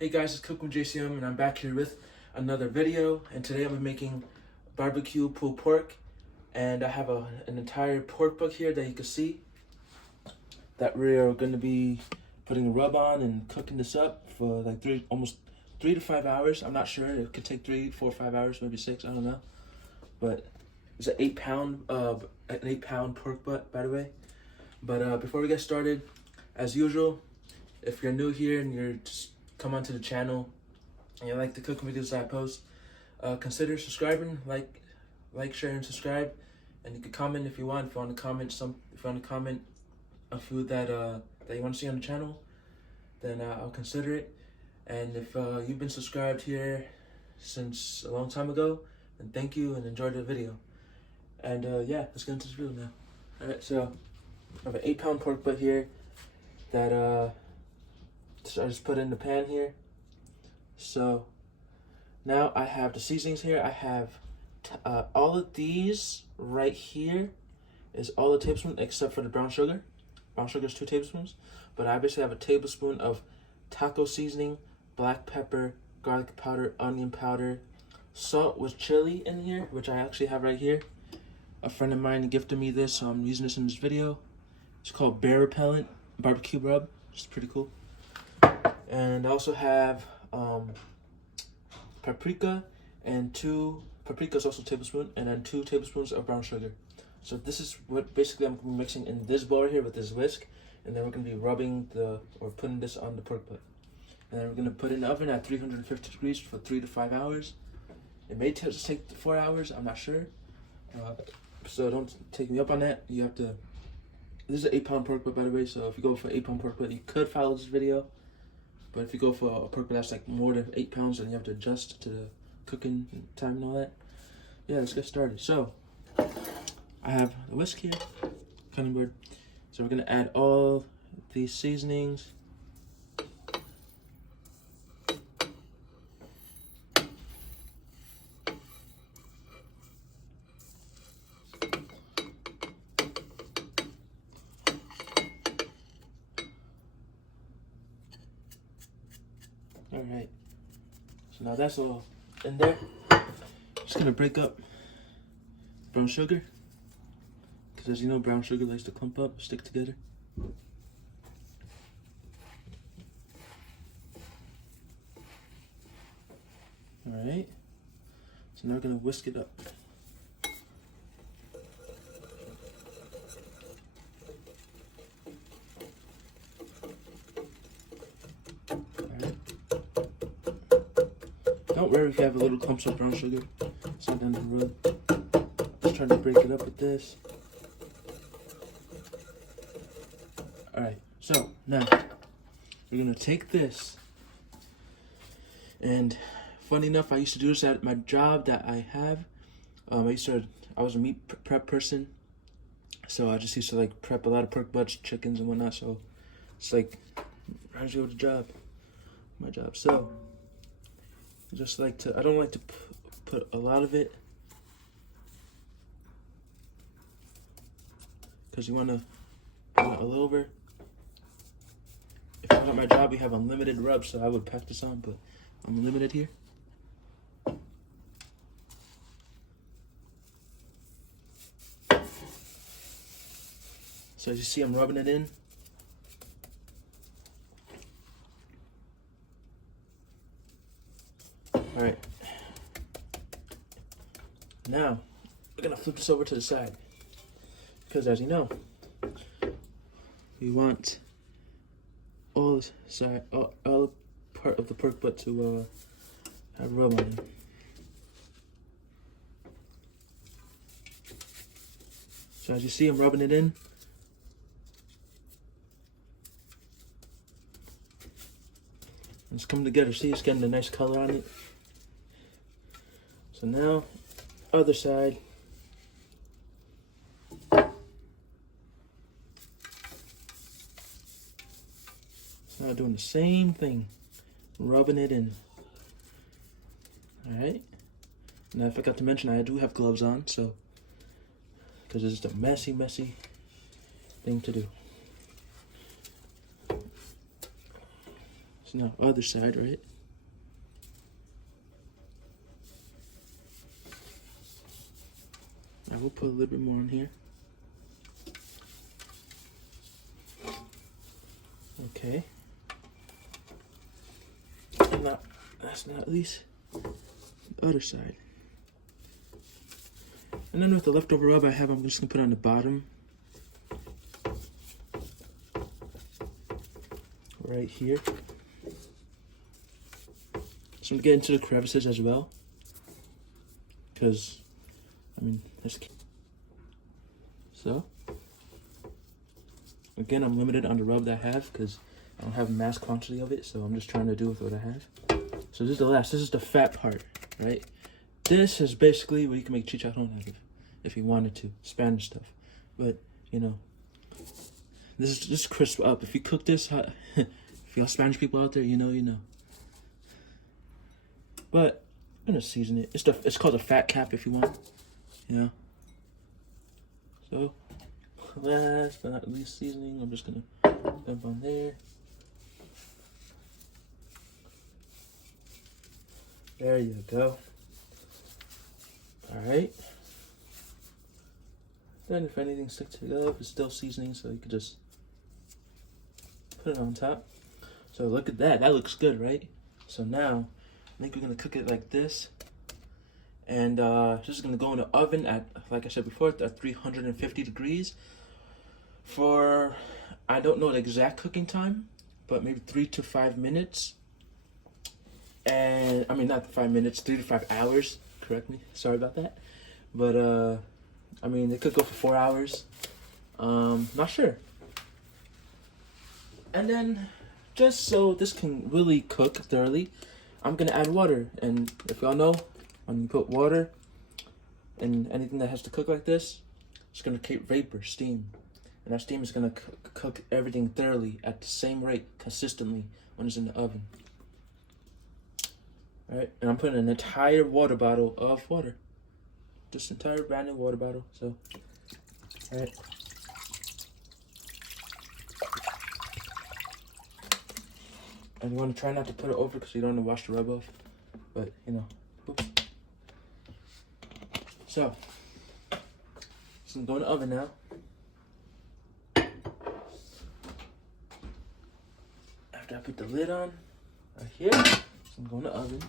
Hey guys, it's Cook with JCM and I'm back here with another video, and today I'm making barbecue pulled pork, and I have an entire pork butt here that you can see that we're going to be putting a rub on and cooking this up for like almost 3 to 5 hours. I'm not sure, it could take 3, 4, 5 hours, maybe 6, I don't know, but it's an 8-pound pork butt, by the way. But before we get started, as usual, if you're new here and you're just come onto the channel and you like the cooking videos that I post, consider subscribing, like, share, and subscribe. And you can comment if you want. If you want to comment a food that you want to see on the channel, then I'll consider it. And if you've been subscribed here since a long time ago, then thank you and enjoy the video. And yeah, let's get into this video now. All right, so I have an 8-pound pork butt here that so I just put in the pan here. So now I have the seasonings here. I have all of these right here is all the tablespoons except for the brown sugar. Brown sugar is 2 tablespoons. But I basically have a tablespoon of taco seasoning, black pepper, garlic powder, onion powder, salt with chili in here, which I actually have right here. A friend of mine gifted me this, so I'm using this in this video. It's called Bear Repellent Barbecue Rub, which is pretty cool. And I also have paprika and paprika is also a tablespoon, and then 2 tablespoons of brown sugar. So this is what basically I'm gonna be mixing in this bowl here with this whisk, and then we're gonna be rubbing putting this on the pork butt. And then we're gonna put it in the oven at 350 degrees for 3 to 5 hours. It may just take 4 hours, I'm not sure. So don't take me up on that. You have to. This is an 8-pound pork butt, by the way. So if you go for 8-pound pork butt, you could follow this video. But if you go for a pork butt that's like more than 8 pounds, then you have to adjust to the cooking time and all that. Yeah, let's get started. So I have the whisk here, cutting board. So we're gonna add all these seasonings. All right, so now that's all in there. Just gonna break up brown sugar, because as you know, brown sugar likes to clump up, stick together. All right, so now we're gonna whisk it up. Don't worry if you have a little clumps of brown sugar. It's not down the road. Just trying to break it up with this. Alright, so now we're gonna take this. And funny enough, I used to do this at my job that I have. I was a meat prep person. So I just used to like prep a lot of pork butts, chickens, and whatnot. So it's like right as you go to job. My job. So I don't like to put a lot of it, because you want to put it all over. If I'm at my job, we have unlimited rubs, so I would pack this on, but I'm limited here. So as you see, I'm rubbing it in. All right, now we're gonna flip this over to the side, because as you know, we want all part of the pork butt to have rub on it. So as you see, I'm rubbing it in. It's coming together. See, it's getting a nice color on it. So now, other side. So now doing the same thing, rubbing it in. All right. Now I forgot to mention I do have gloves on, so because it's just a messy thing to do. So now other side, right? will put a little bit more on here. Okay. And that's not least the other side. And then with the leftover rub I have, I'm just gonna put on the bottom. Right here. So I'm gonna get into the crevices as well. Because, I mean, so. Again, I'm limited on the rub that I have because I don't have a mass quantity of it. So I'm just trying to do with what I have. So this is the last. This is the fat part, right? This is basically what you can make chicharrón out of if you wanted to, Spanish stuff. But, you know, this is just crisp up. If you cook this, if y'all Spanish people out there, you know, you know. But I'm gonna season it. It's called a fat cap if you want, you know. So last but not least, seasoning. I'm just gonna dump on there. There you go. All right. Then if anything sticks together, it's still seasoning, so you could just put it on top. So look at that. That looks good, right? So now I think we're gonna cook it like this, and this is gonna go in the oven at, like I said before, at 350 degrees for, I don't know the exact cooking time, but maybe 3 to 5 minutes. And I mean, not 5 minutes, 3 to 5 hours. Correct me. Sorry about that. But I mean, it could go for 4 hours. Not sure. And then, just so this can really cook thoroughly, I'm gonna add water. And if y'all know, when you put water in anything that has to cook like this, it's gonna create vapor, steam. And that steam is gonna cook everything thoroughly at the same rate, consistently, when it's in the oven. Alright, and I'm putting an entire water bottle of water. Just entire brand new water bottle, so, alright. And you want to try not to put it over because you don't want to wash the rub off. But, you know, oops. So, this is going to go in the oven now. After I put the lid on, right here, so I'm going to the oven.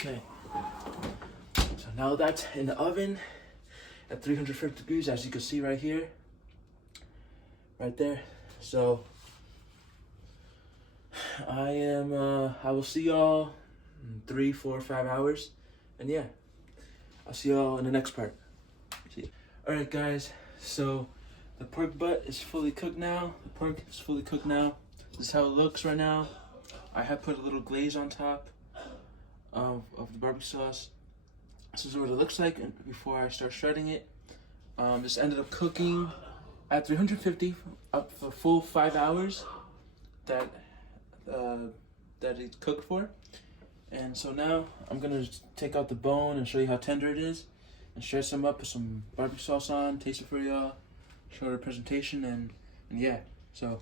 Okay, so now that's in the oven at 350 degrees, as you can see right here, right there. So I will see y'all in 3, 4, 5 hours, and yeah, I'll see y'all in the next part. See. All right, guys. So the pork butt is fully cooked now. The pork is fully cooked now. This is how it looks right now. I have put a little glaze on top of the barbecue sauce. This is what it looks like before I start shredding it. This ended up cooking at 350 up for full 5 hours that it cooked for. And so now I'm gonna take out the bone and show you how tender it is, and shred some up, put some barbecue sauce on, taste it for y'all, show the presentation, and yeah. So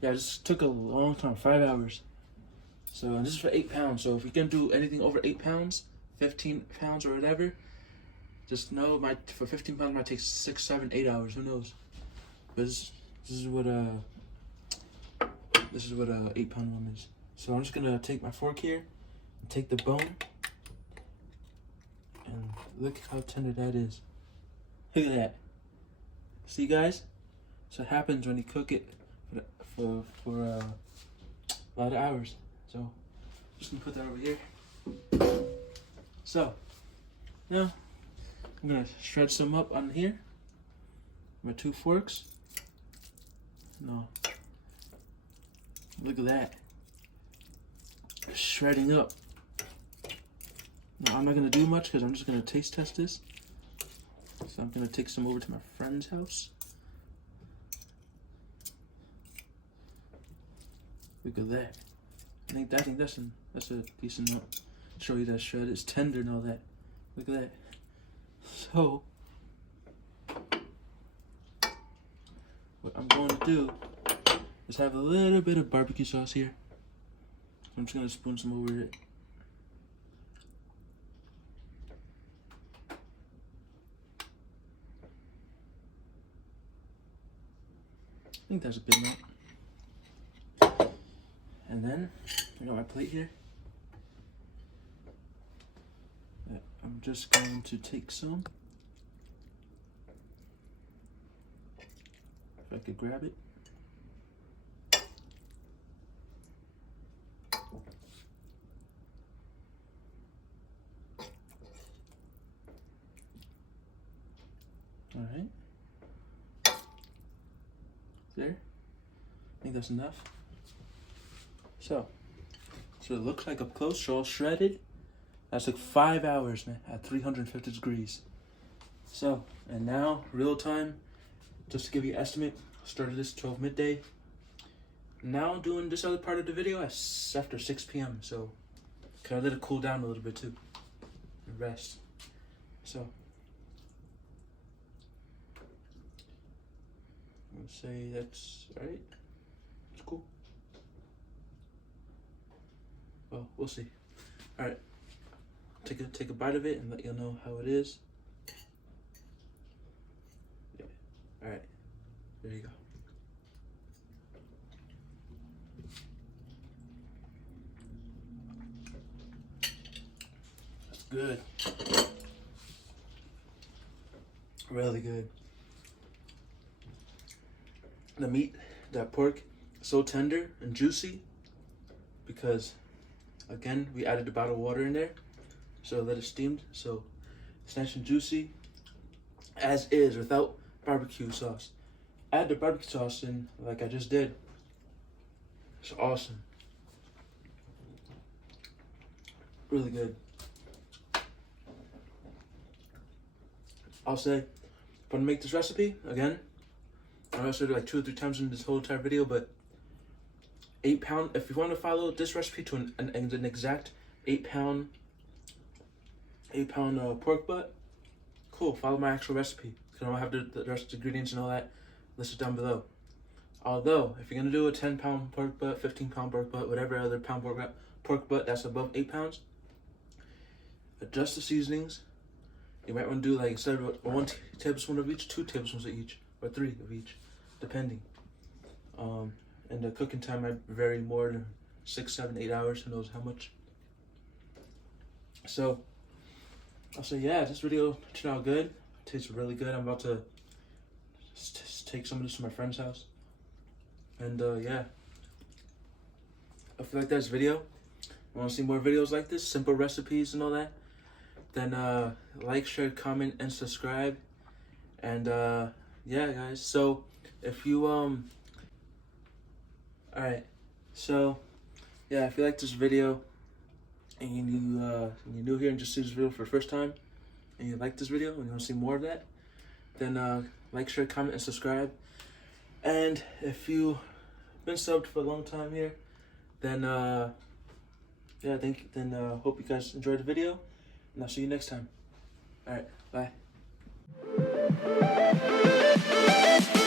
yeah, this took a long time, 5 hours. So, and this is for 8 pounds. So if you're gonna do anything over 8 pounds, 15 pounds or whatever, just know for 15 pounds it might take 6, 7, 8 hours. Who knows? But this is what a 8-pound one is. So I'm just gonna take my fork here and take the bone, and look how tender that is. Look at that. See, guys? So it happens when you cook it for a lot of hours. So, just gonna put that over here. So, now, I'm gonna shred some up on here. My 2 forks. No. Look at that. Shredding up. Now, I'm not gonna do much because I'm just gonna taste test this. So I'm gonna take some over to my friend's house. Look at that. I think that's a decent amount. Show you that shred. It's tender and all that. Look at that. So what I'm going to do is have a little bit of barbecue sauce here. I'm just gonna spoon some over it. I think that's a good amount. And then I got my plate here. I'm just going to take some. If I could grab it. All right. There. I think that's enough. So it looks like up close, so all shredded. That's like 5 hours, man, at 350 degrees. So, and now, real time, just to give you an estimate, started this 12 midday. Now doing this other part of the video after 6 p.m. So, can I let it cool down a little bit too, and rest. So, I'm gonna say that's all right. It's cool. Well, we'll see. All right. Take a bite of it and let you know how it is. Yeah. All right, there you go. That's good. Really good. The meat, that pork, so tender and juicy because, again, we added a bottle of water in there. So let it steamed, so it's nice and juicy, as is, without barbecue sauce. Add the barbecue sauce in, like I just did. It's awesome. Really good. I'll say, if I'm gonna make this recipe, again, I know I said it like 2 or 3 times in this whole entire video, but 8 pound, if you want to follow this recipe to an exact 8 pound pork butt, cool, follow my actual recipe. Because I don't have the rest of the ingredients and all that listed down below. Although, if you're going to do a 10 pound pork butt, 15 pound pork butt, whatever other pound pork butt that's above 8 pounds, adjust the seasonings. You might want to do, like, instead of 1 tablespoon of each, 2 tablespoons of each, or 3 of each, depending. And the cooking time might vary more than 6, 7, 8 hours, who knows how much. So, I'll say, yeah, this video turned out good. It tastes really good. I'm about to just take some of this to my friend's house. And yeah. If you like this video, want to see more videos like this, simple recipes and all that, then like, share, comment, and subscribe. And yeah, guys. So if you alright. So yeah, if you like this video, and you're new here and just see this video for the first time, and you like this video and you want to see more of that, then like, share, comment, and subscribe. And if you've been subbed for a long time here, then yeah, hope you guys enjoyed the video, and I'll see you next time. All right, bye.